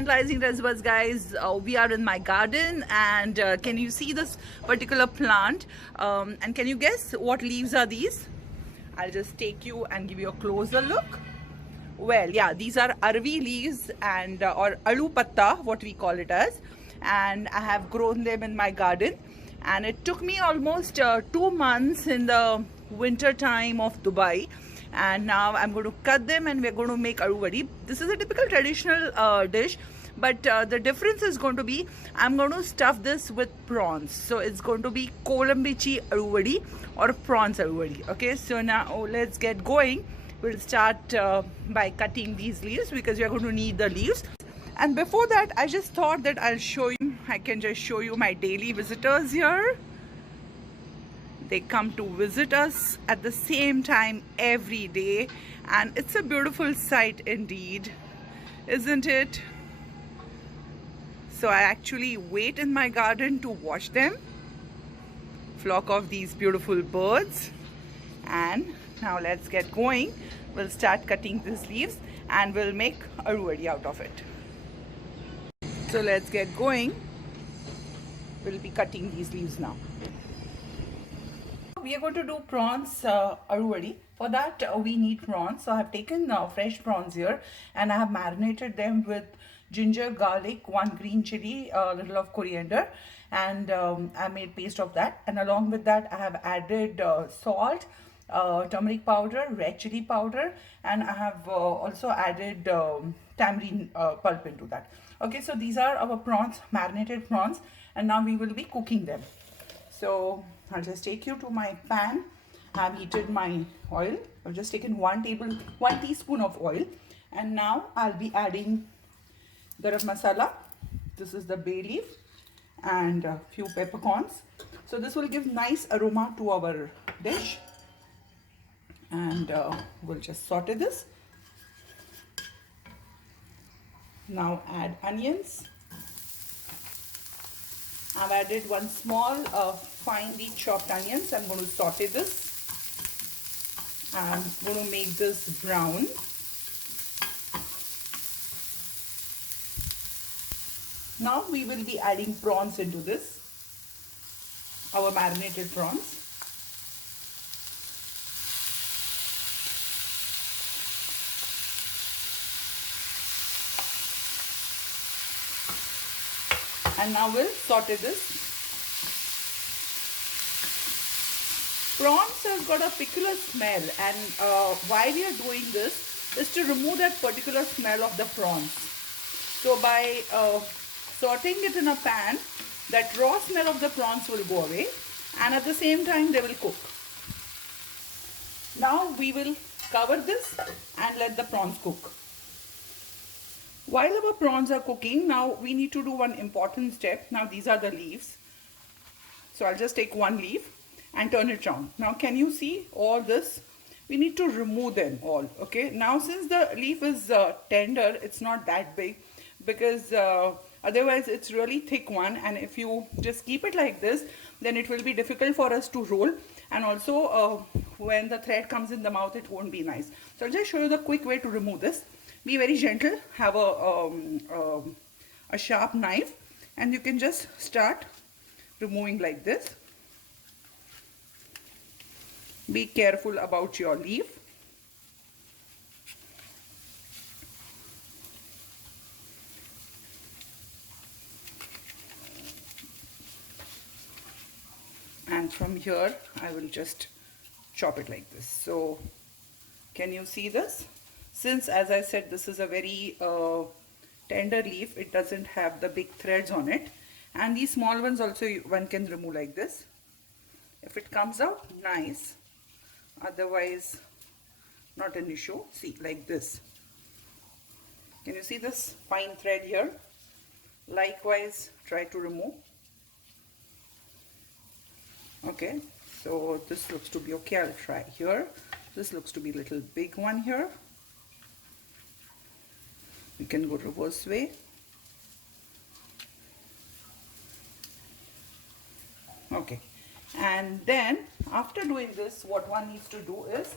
tantalizing results, guys. We are in my garden, and can you see this particular plant? And can you guess what leaves are these? I'll just take you and give you a closer look. Well, yeah, these are arvi leaves, and or alu patta, what we call it as. And I have grown them in my garden, and it took me almost 2 months in the winter time of Dubai. And now I'm going to cut them and we're going to make alu wadi. This is a typical traditional dish, but the difference is going to be I'm going to stuff this with prawns. So it's going to be Kolambichi Alu Wadi or Prawns Alu Wadi. Okay, so now let's get going. We'll start by cutting these leaves because we are going to need the leaves. And before that, I just thought that I can just show you my daily visitors here. They come to visit us at the same time every day, and it's a beautiful sight indeed, isn't it? So I actually wait in my garden to watch them. Flock of these beautiful birds. And now let's get going. We'll start cutting these leaves and we'll make alu wadi out of it. So let's get going. We'll be cutting these leaves now. We are going to do prawns alu wadi. For that we need prawns. So I have taken fresh prawns here, and I have marinated them with ginger, garlic, 1 green chili, a little of coriander, and I made paste of that. And along with that I have added salt, turmeric powder, red chili powder, and I have also added tamarind pulp into that. Okay, so these are our prawns, marinated prawns, and now we will be cooking them. So I'll just take you to my pan. I've heated my oil. I've just taken 1 teaspoon of oil, and now I'll be adding garam masala. This is the bay leaf and a few peppercorns. So this will give nice aroma to our dish, and we'll just saute this. Now add onions. I've added 1 small finely chopped onions. I'm going to saute this. I'm going to make this brown. Now we will be adding prawns into this, our marinated prawns. And now we'll saute this. Prawns have got a peculiar smell, and why we are doing this is to remove that particular smell of the prawns. So by sauteing it in a pan, that raw smell of the prawns will go away, and at the same time they will cook. Now we will cover this and let the prawns cook. While our prawns are cooking, now we need to do one important step. Now these are the leaves. So I'll just take 1 leaf and turn it around. Now can you see all this? We need to remove them all. Okay. Now since the leaf is tender, it's not that big, because otherwise it's really thick one, and if you just keep it like this, then it will be difficult for us to roll, and also when the thread comes in the mouth, it won't be nice. So I'll just show you the quick way to remove this. Be very gentle. Have a sharp knife, and you can just start removing like this. Be careful about your leaf. And from here I will just chop it like this. So can you see this? Since, as I said, this is a very tender leaf, it doesn't have the big threads on it, and these small ones also one can remove like this. If it comes out, nice. Otherwise, not an issue. See, like this. Can you see this fine thread here? Likewise, try to remove. Okay, so this looks to be okay. I'll try here. This looks to be a little big one here. You can go reverse way. Okay, and then after doing this, what one needs to do is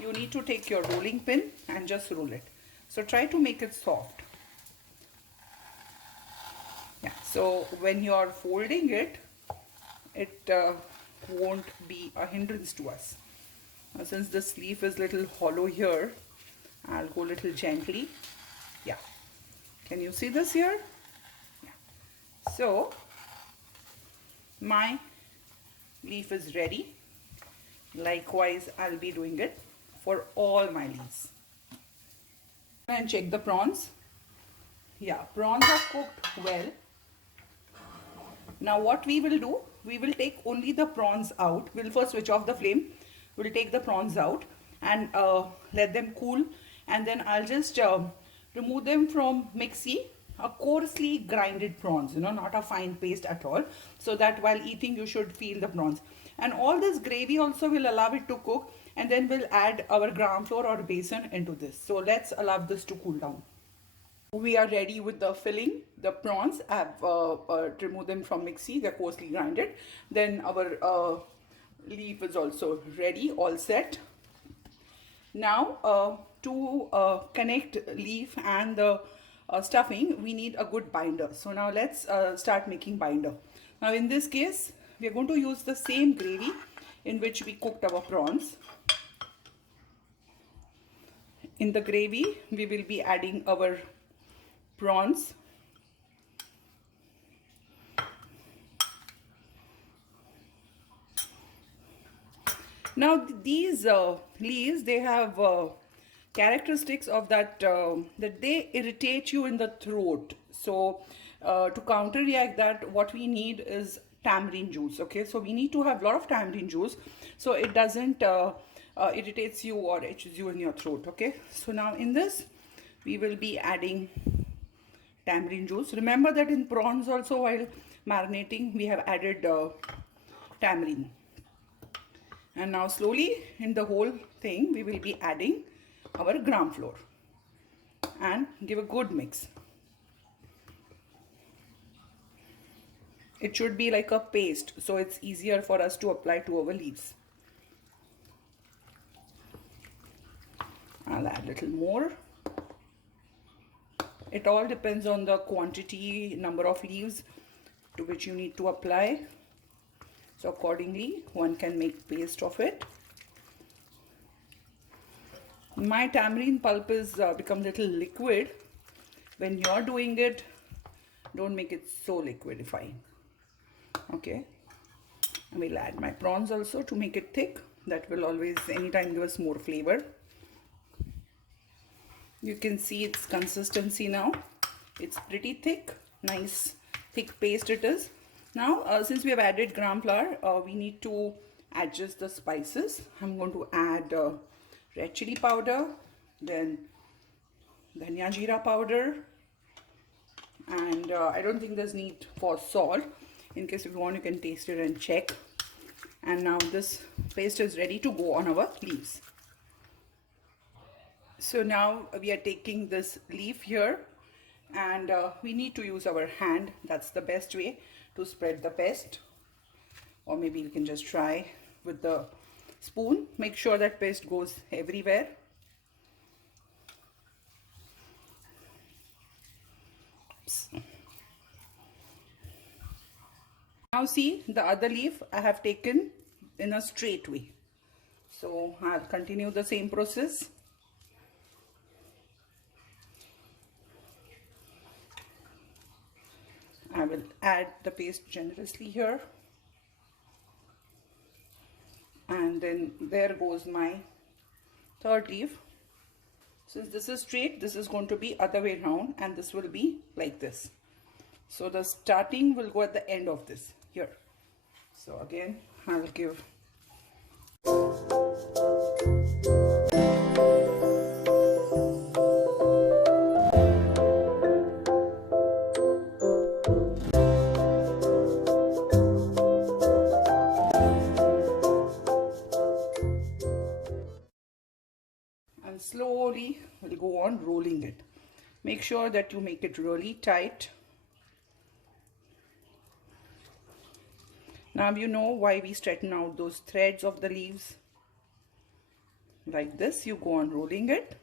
you need to take your rolling pin and just roll it. So try to make it soft. Yeah, so when you're folding it, it won't be a hindrance to us. Now, since the sleeve is little hollow here, I'll go little gently. Yeah, can you see this here? Yeah. So my leaf is ready. Likewise, I'll be doing it for all my leaves. And check the prawns. Yeah, prawns are cooked well. Now what we will do, we will take only the prawns out. We'll first switch off the flame. We'll take the prawns out and let them cool, and then I'll just remove them from mixie. A coarsely grinded prawns, not a fine paste at all, so that while eating you should feel the prawns. And all this gravy also will allow it to cook, and then we'll add our gram flour or besan into this. So let's allow this to cool down. We are ready with the filling. The prawns, I have removed them from mixie, they're coarsely grinded. Then our leaf is also ready, all set. Now to connect leaf and the stuffing, we need a good binder. So now let's start making binder. Now in this case, we are going to use the same gravy in which we cooked our prawns. In the gravy, we will be adding our prawns. Now these leaves, they have characteristics of that that they irritate you in the throat. So to counteract that, what we need is tamarind juice. Okay, so we need to have a lot of tamarind juice so it doesn't irritates you or itches you in your throat. Okay, so now in this we will be adding tamarind juice. Remember that in prawns also, while marinating, we have added tamarind. And now slowly in the whole thing we will be adding our gram flour and give a good mix. It should be like a paste, so it's easier for us to apply to our leaves. I'll add a little more. It all depends on the quantity, number of leaves to which you need to apply. So accordingly, one can make paste of it. My tamarind pulp is become little liquid. When you're doing it, don't make it so liquidifying. Okay, I will add my prawns also to make it thick. That will always anytime give us more flavor. You can see its consistency now. It's pretty thick, nice thick paste it is. Now since we have added gram flour, we need to adjust the spices. I'm going to add red chili powder, then dhania jeera powder, and I don't think there's need for salt. In case if you want, you can taste it and check. And now this paste is ready to go on our leaves. So now we are taking this leaf here, and we need to use our hand. That's the best way to spread the paste, or maybe you can just try with the spoon. Make sure that paste goes everywhere. Oops. Now see, the other leaf I have taken in a straight way, so I'll continue the same process. I will add the paste generously here, and then there goes my third leaf. Since this is straight, this is going to be other way around, and this will be like this. So the starting will go at the end of this here. So again, I will give and slowly we'll go on rolling it. Make sure that you make it really tight. Now you know why we straighten out those threads of the leaves. Like this, you go on rolling it.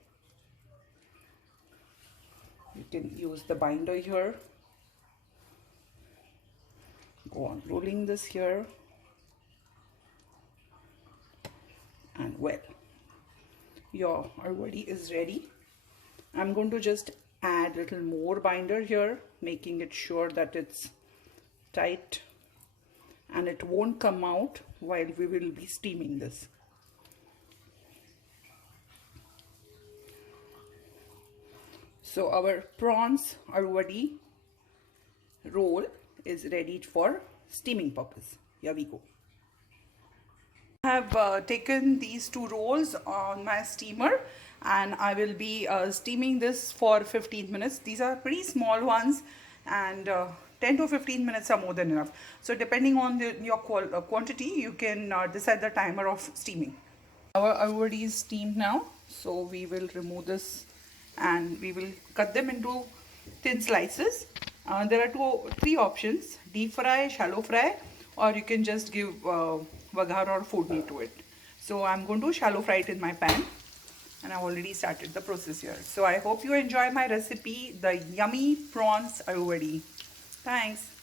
You can use the binder here. Go on rolling this here. And well, your Alu Wadi is ready. I'm going to just add a little more binder here, making it sure that it's tight and it won't come out while we will be steaming this. So our prawns Alu Wadi roll is ready for steaming purpose. Here we go. I have taken these 2 rolls on my steamer and I will be steaming this for 15 minutes. These are pretty small ones and 10 to 15 minutes are more than enough. So depending on your quantity, you can decide the timer of steaming. Our Alu Wadi is steamed now, so we will remove this and we will cut them into thin slices. There are 3 options: deep fry, shallow fry, or you can just give vagar or foodni to it. So I'm going to shallow fry it in my pan and I've already started the process here. So I hope you enjoy my recipe, the yummy prawns Alu Wadi. Thanks.